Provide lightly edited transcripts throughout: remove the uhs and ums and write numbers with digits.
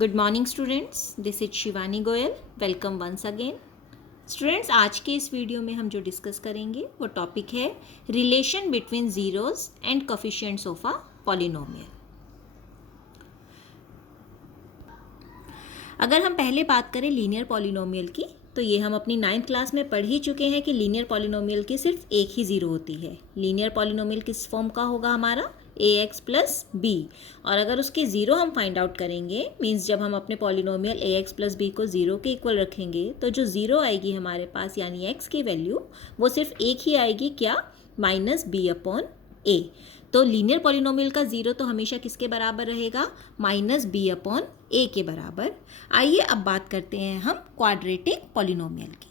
Good morning students, this is Shivani Goyal. Welcome once again. Students, आज के इस वीडियो में हम जो डिस्कस करेंगे वो टॉपिक है relation between zeros and coefficients of a polynomial. अगर हम पहले बात करें लीनियर पॉलिनोमियल की, तो ये हम अपनी 9th क्लास में पढ़ ही चुके हैं कि लीनियर पॉलिनोमियल की सिर्फ एक ही ज़ीरो होती है। लीनियर पॉलिनोमियल किस फॉर्म का होगा हमारा? ax plus b. और अगर उसके ज़ीरो हम फाइंड आउट करेंगे, मीन्स जब हम अपने पॉलिनोमियल ax प्लस बी को ज़ीरो के इक्वल रखेंगे, तो जो ज़ीरो आएगी हमारे पास यानी x की वैल्यू, वो सिर्फ एक ही आएगी, क्या? माइनस बी अपॉन ए। तो लीनियर पॉलिनोमियल का ज़ीरो तो हमेशा किसके बराबर रहेगा? माइनस बी अपॉन ए के बराबर। आइए अब बात करते हैं हम क्वाड्रेटिक पॉलिनोमियल की।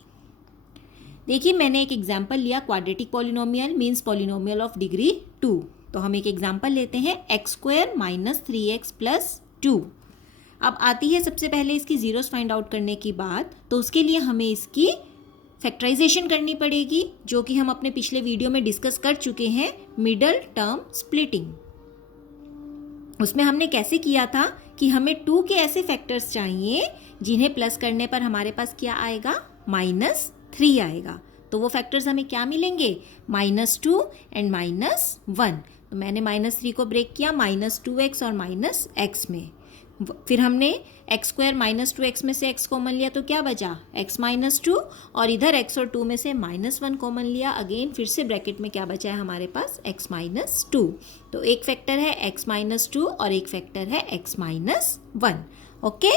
देखिए, मैंने एक एग्जाम्पल लिया quadratic polynomial means polynomial of degree 2। तो हम एक एग्जाम्पल लेते हैं x square minus 3x plus 2। अब आती है सबसे पहले इसकी जीरोस फाइंड आउट करने की बात, तो उसके लिए हमें इसकी फैक्टराइजेशन करनी पड़ेगी, जो कि हम अपने पिछले वीडियो में डिस्कस कर चुके हैं, मिडल टर्म स्प्लिटिंग। उसमें हमने कैसे किया था कि हमें 2 के ऐसे फैक्टर्स चाहिए जिन्हें प्लस करने पर हमारे पास क्या आएगा? -3 आएगा। तो वो फैक्टर्स हमें क्या मिलेंगे? -2 एंड -1। तो मैंने -3 को ब्रेक किया -2x और -x में। फिर हमने x स्क्वायर -2x में से x कॉमन लिया, तो क्या बचा? x -2, और इधर x और 2 में से -1 कॉमन लिया। अगेन फिर से ब्रैकेट में क्या बचा है हमारे पास? x -2। तो एक फैक्टर है x -2 और एक फैक्टर है x -1। ओके,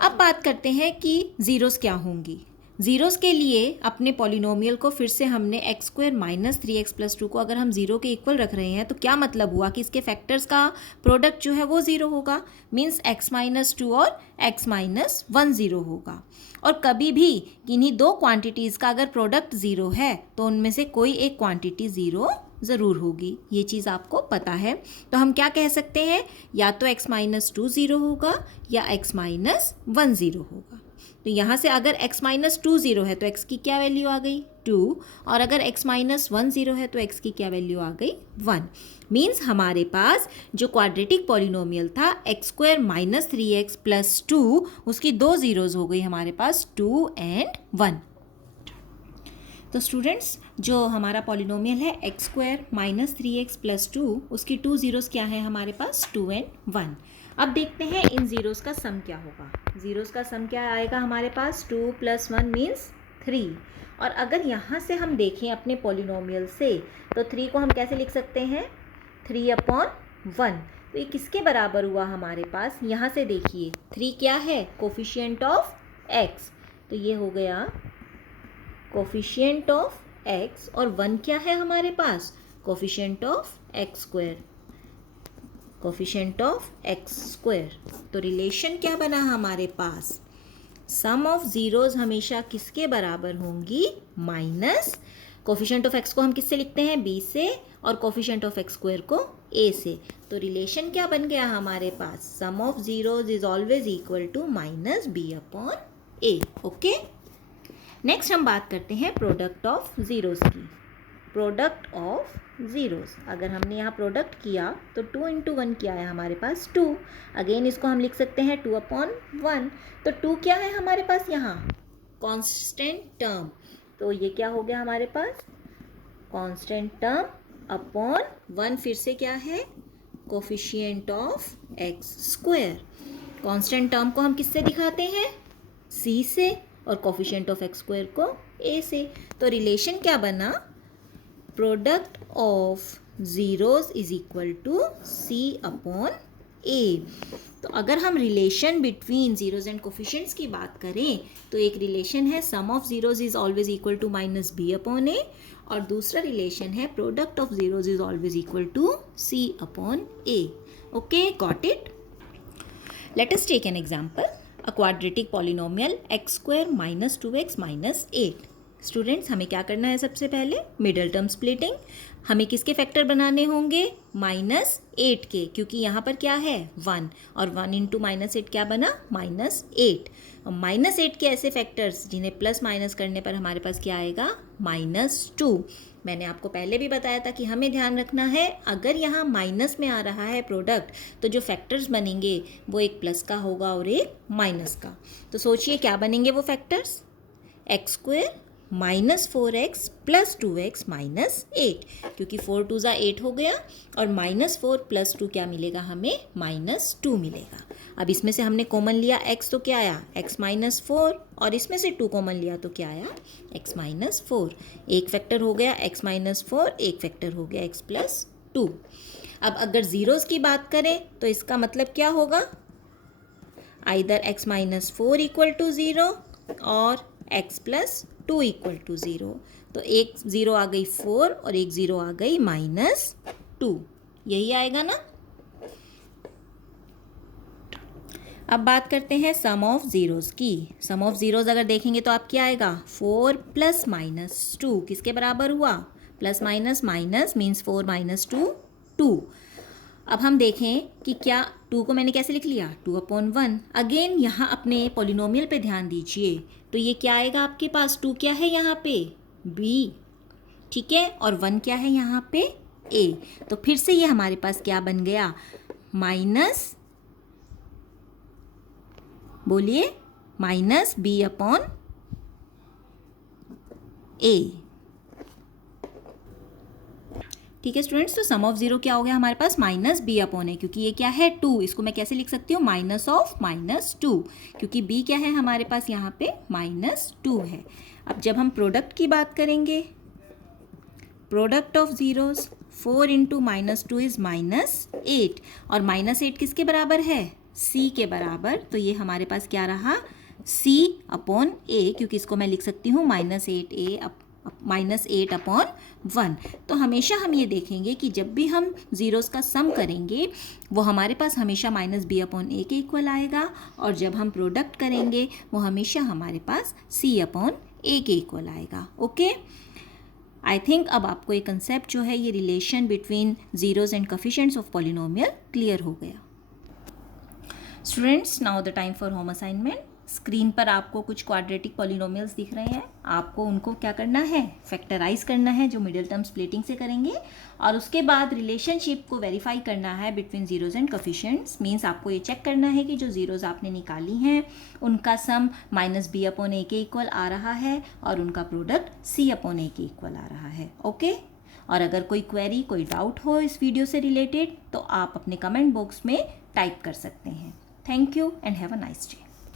अब बात करते हैं कि जीरोस क्या होंगी। जीरोस के लिए अपने पॉलिनोमियल को फिर से हमने x square minus 3x plus 2 को अगर हम जीरो के इक्वल रख रहे हैं, तो क्या मतलब हुआ कि इसके फैक्टर्स का प्रोडक्ट जो है वो ज़ीरो होगा। मीन्स x -2 और x -1 ज़ीरो होगा। और कभी भी किन्हीं दो क्वांटिटीज़ का अगर प्रोडक्ट ज़ीरो है, तो उनमें से कोई एक क्वांटिटी ज़ीरो ज़रूर होगी। ये चीज़ आपको पता है। तो हम क्या कह सकते हैं? या तो x -2 ज़ीरो होगा या x -1 ज़ीरो होगा। तो यहाँ से अगर x -2 ज़ीरो है तो x की क्या वैल्यू आ गई? 2। और अगर x -1 ज़ीरो है तो x की क्या वैल्यू आ गई? 1। मीन्स हमारे पास जो क्वाड्रेटिक पॉलिनोमियल था x square minus 3x plus 2, उसकी दो ज़ीरोज़ हो गई हमारे पास, 2 एंड 1। तो स्टूडेंट्स, जो हमारा पॉलिनोमियल है x square minus 3x plus 2, उसकी 2 ज़ीरोज़ क्या है हमारे पास? 2 एंड 1। अब देखते हैं इन ज़ीरोज़ का सम क्या होगा। ज़ीरोज़ का सम क्या आएगा हमारे पास? 2 + 1 मीन्स 3। और अगर यहाँ से हम देखें अपने पॉलिनोमियल से, तो 3 को हम कैसे लिख सकते हैं? 3/1। तो ये किसके बराबर हुआ हमारे पास? यहाँ से देखिए, 3 क्या है? Coefficient of x। तो ये हो गया कोफिशिएंट ऑफ x, और 1 क्या है हमारे पास? Coefficient of x square. Coefficient of x square. तो रिलेशन क्या बना हमारे पास? सम ऑफ ज़ीरोज़ हमेशा किसके बराबर होंगी? माइनस कोफिशिएंट ऑफ x को हम किससे लिखते हैं? b से, और कोफिशिएंट ऑफ x स्क्वायर को a से। तो रिलेशन क्या बन गया हमारे पास? Sum of zeros is always equal to -b upon a। Okay, next हम बात करते हैं प्रोडक्ट ऑफ ज़ीरोज़ की। प्रोडक्ट ऑफ ज़ीरोज़, अगर हमने यहाँ प्रोडक्ट किया तो 2 × 1 क्या है हमारे पास? 2। अगेन इसको हम लिख सकते हैं 2/1। तो 2 क्या है हमारे पास यहाँ? Constant term. तो ये क्या हो गया हमारे पास? कांस्टेंट टर्म अपॉन 1 फिर से क्या है? Coefficient of x square. Constant term को हम किससे दिखाते हैं? c से, और कोफिशिएंट ऑफ x स्क्वायर को a से। तो रिलेशन क्या बना? Product of zeros is equal to c upon a। तो अगर हम relation between zeros and coefficients की बात करें, तो एक रिलेशन है sum of zeros is always equal to -b upon a, और दूसरा रिलेशन है product of zeros is always equal to c upon a। Okay, got it? Let us take an example, a quadratic polynomial x square minus 2x minus 8. Students हमें क्या करना है, सबसे पहले middle term splitting. हमें किसके factor बनाने होंगे, -8 के, क्योंकि यहाँ पर क्या है 1, और 1 इंटू -8 क्या बना, -8। और -8 के ऐसे फैक्टर्स जिन्हें प्लस माइनस करने पर हमारे पास क्या आएगा, -2। मैंने आपको पहले भी बताया था कि हमें ध्यान रखना है, अगर यहाँ माइनस में आ रहा है प्रोडक्ट तो जो फैक्टर्स बनेंगे वो एक प्लस का होगा और एक माइनस का। तो सोचिए क्या बनेंगे वो फैक्टर्स, x² -4x + 2x -8, क्योंकि 4 2 ज़ा 8 हो गया, और -4 + 2 क्या मिलेगा हमें, -2 मिलेगा। अब इसमें से हमने कॉमन लिया x, तो क्या आया, x -4, और इसमें से 2 कॉमन लिया तो क्या आया, x -4। एक फैक्टर हो गया x -4, एक फैक्टर हो गया x + 2। अब अगर ज़ीरोज़ की बात करें तो इसका मतलब क्या होगा, आइदर x -4 = 0 और x + 2 = 0। तो एक 0 आ गई 4 और एक 0 आ गई -2, यही आएगा ना। अब बात करते हैं सम ऑफ ज़ीरोज़ की। सम ऑफ ज़ीरोज़ अगर देखेंगे तो आप क्या आएगा, 4 + -2 किसके बराबर हुआ, प्लस माइनस माइनस मीन्स 4 - 2 2। अब हम देखें कि क्या 2 को मैंने कैसे लिख लिया, 2/1। अगेन यहाँ अपने पॉलिनोमियल पे ध्यान दीजिए, तो ये क्या आएगा आपके पास, 2 क्या है यहाँ पे, b, ठीक है, और 1 क्या है यहाँ पे, a। तो फिर से ये हमारे पास क्या बन गया, माइनस, बोलिए, -b/a। ठीक है स्टूडेंट्स, तो सम ऑफ ज़ीरो क्या हो गया हमारे पास, -b/a, क्योंकि ये क्या है 2, इसको मैं कैसे लिख सकती हूँ, -2, क्योंकि b क्या है हमारे पास यहाँ पे, -2 है। अब जब हम प्रोडक्ट की बात करेंगे, प्रोडक्ट ऑफ ज़ीरोज़, 4 × -2 इज़ -8, और -8 किसके बराबर है, c के बराबर। तो ये हमारे पास क्या रहा, c/a, क्योंकि इसको मैं लिख सकती हूँ -8/1। तो हमेशा हम ये देखेंगे कि जब भी हम ज़ीरोज़ का सम करेंगे वो हमारे पास हमेशा -b/a के इक्वल आएगा, और जब हम प्रोडक्ट करेंगे वो हमेशा हमारे पास c/a के इक्वल आएगा। ओके, आई थिंक अब आपको ये कंसेप्ट जो है, ये relation between zeros and coefficients of polynomial clear हो गया। Students, now the time for home assignment. Screen पर आपको कुछ क्वाड्रेटिक पॉलिनोमियल्स दिख रहे हैं, आपको उनको क्या करना है, फैक्टराइज करना है, जो मिडिल टर्म स्प्लिटिंग से करेंगे, और उसके बाद रिलेशनशिप को वेरीफाई करना है between zeros and coefficients. Means आपको ये चेक करना है कि जो ज़ीरोज़ आपने निकाली हैं उनका सम -b/a के इक्वल आ रहा है और उनका प्रोडक्ट c/a के इक्वल आ रहा है। ओके, और अगर कोई क्वेरी, कोई डाउट हो इस वीडियो से रिलेटेड तो आप अपने कमेंट बॉक्स में टाइप कर सकते हैं। Thank you and have a nice day.